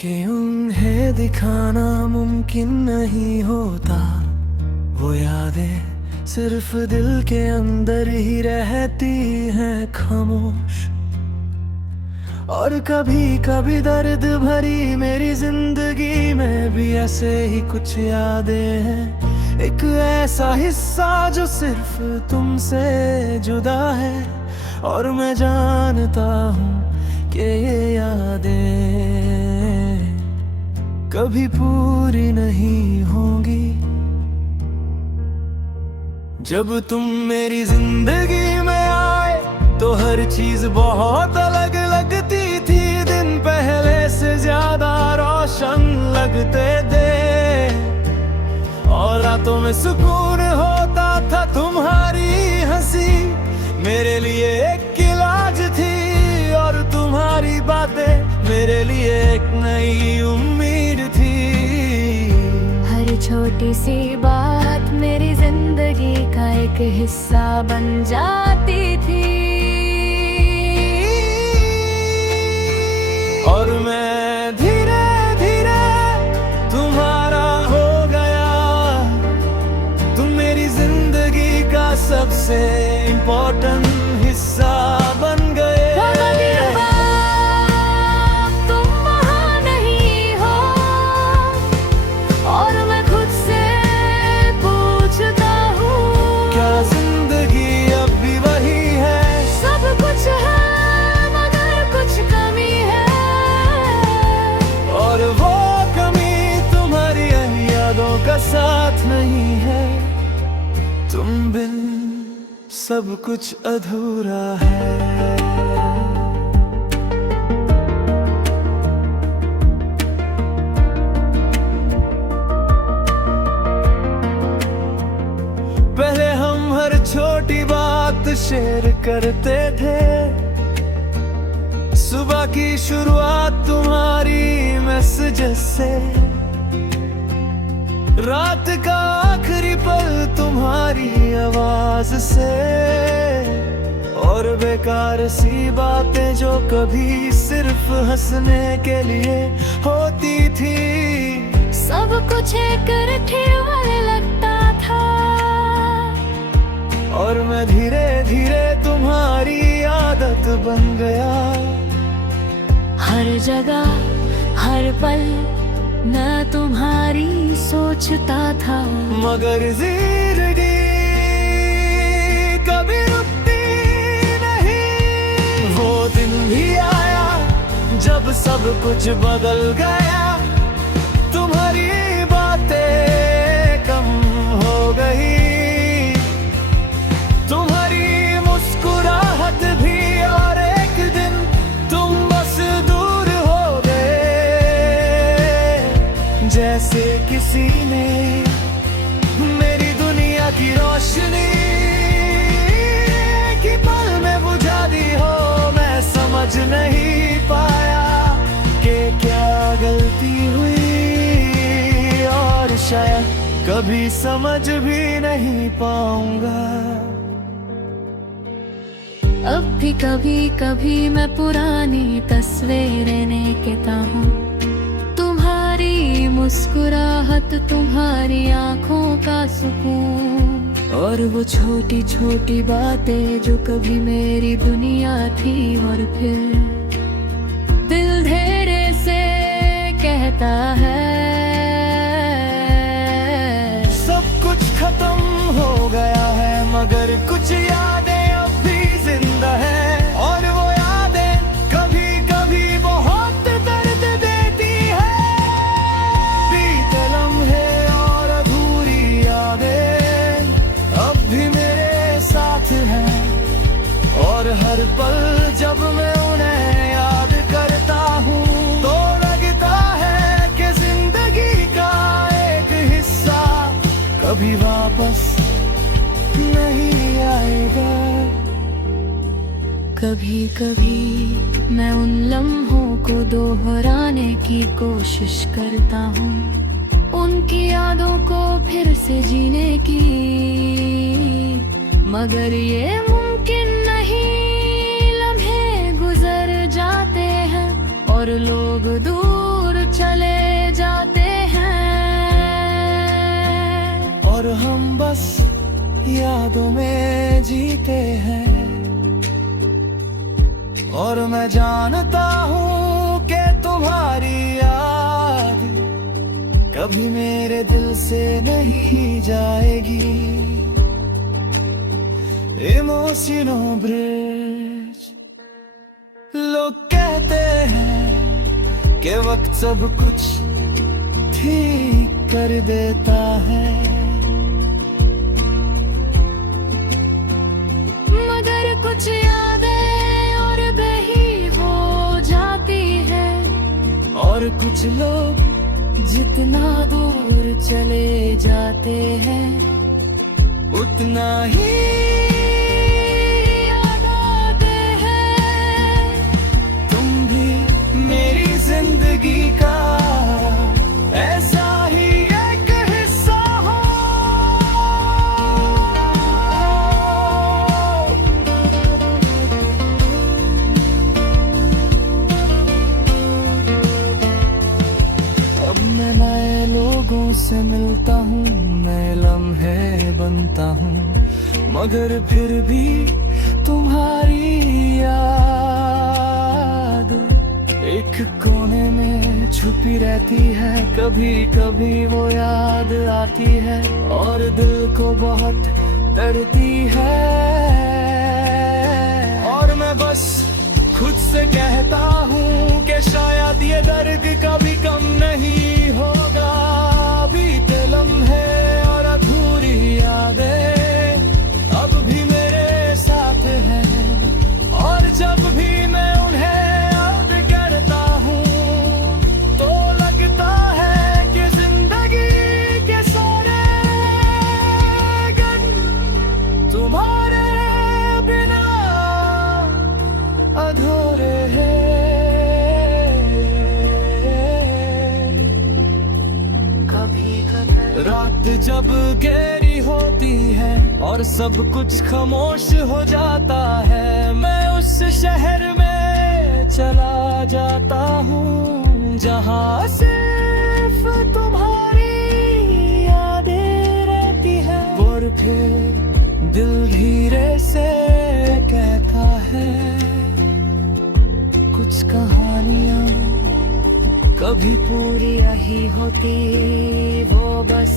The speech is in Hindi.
कि उन्हें दिखाना मुमकिन नहीं होता। वो यादें सिर्फ दिल के अंदर ही रहती हैं खामोश। और कभी कभी दर्द भरी मेरी जिंदगी में भी ऐसे ही कुछ यादें हैं। एक ऐसा हिस्सा जो सिर्फ तुमसे जुदा है। और मैं जानता हूँ कि ये यादें कभी पूरी नहीं होंगी। जब तुम मेरी जिंदगी में आए तो हर चीज बहुत अलग लगती थी। दिन पहले से ज्यादा रोशन लगते थे और रातों में सुकून होता था। तुम्हारी हंसी मेरे लिए एक इलाज थी और तुम्हारी बातें मेरे लिए एक नई उम्मीद थी। हर छोटी सी बात मेरी जिंदगी का एक हिस्सा बन जाती थी। और मैं धीरे धीरे तुम्हारा हो गया। तुम मेरी जिंदगी का सबसे इम्पोर्टेंट हिस्सा बन गए। तुम वहाँ नहीं हो और मैं खुद से पूछता हूँ, क्या जिंदगी अब भी वही है? सब कुछ है मगर कुछ कमी है। और वो कमी तुम्हारी यादों का साथ नहीं है। तुम बिन सब कुछ अधूरा है। पहले हम हर छोटी बात शेयर करते थे। सुबह की शुरुआत तुम्हारी मैसेजेस से, रात का आखिरी पल तुम्हारी आवाज से। और बेकार सी बातें जो कभी सिर्फ हंसने के लिए होती थी। सब कुछ एक रिठियों लगता था और मैं धीरे धीरे तुम्हारी आदत बन गया। हर जगह हर पल मैं तुम्हारी सोचता था। मगर जिंदगी कभी रुकती नहीं। वो दिन भी आया जब सब कुछ बदल गया। तुम्हारी बातें कम हो गई, तुम्हारी मुस्कुराहट भी। और एक दिन तुम बस दूर हो गए, जैसे किसी ने मेरी दुनिया की रोशनी की पल में बुझा दी हो। मैं समझ नहीं पाया कि क्या गलती हुई और शायद कभी समझ भी नहीं पाऊंगा। अब भी कभी कभी मैं पुरानी तस्वीरें देखता हूँ। तुम्हारी मुस्कुराहट, तुम्हारी आंखों का सुकून और वो छोटी छोटी बातें जो कभी मेरी दुनिया थी। और फिर दिल धीरे से कहता है सब कुछ खत्म हो गया है, मगर कुछ यादें अब भी जिंदा है। और वो यादें कभी कभी बहुत दर्द देती है। बीते लम्हे और अधूरी यादें अब भी मेरे साथ हैं। और हर पल जब मैं उन्हें याद करता हूँ तो लगता है कि जिंदगी का एक हिस्सा कभी वापस नहीं आएगा। कभी कभी मैं उन लम्हों को दोहराने की कोशिश करता हूँ, उनकी यादों को फिर से जीने की। मगर ये मुमकिन नहीं, लम्हे गुजर जाते हैं और लोग दूर यादों में जीते हैं। और मैं जानता हूँ कि तुम्हारी याद कभी मेरे दिल से नहीं जाएगी। Emotional bridge. लोग कहते हैं कि वक्त सब कुछ ठीक कर देता है, मगर कुछ यादें और बही हो जाती है। और कुछ लोग जितना दूर चले जाते हैं उतना ही याद आते हैं। तुम भी मेरी जिंदगी का ऐसा ही एक हिस्सा हो। अब मैं नए लोगों से मिलता हूँ, नए लम्हे बनता हूँ, मगर फिर भी तुम्हारी याद एक कोने में छुपी रहती है। कभी कभी वो याद आती है और दिल को बहुत दर्दी है। और मैं बस खुद से कहता हूँ कि शायद ये दर्द कभी कम नहीं होगा। बीते लम्हे और अधूरी यादें अब भी मेरे साथ हैं। और जब भी मैं उन्हें याद करता हूँ तो लगता है कि जिंदगी के सारे गम तुम्हारे बिना अधूरे हैं। कभी कभी रात जब गहरी होती है और सब कुछ खामोश हो जाता है, मैं उस शहर में चला जाता हूँ जहाँ सिर्फ तुम्हारी यादें रहती है। और फिर दिल धीरे से कहता है कुछ कहानियाँ कभी पूरी यही होती, वो बस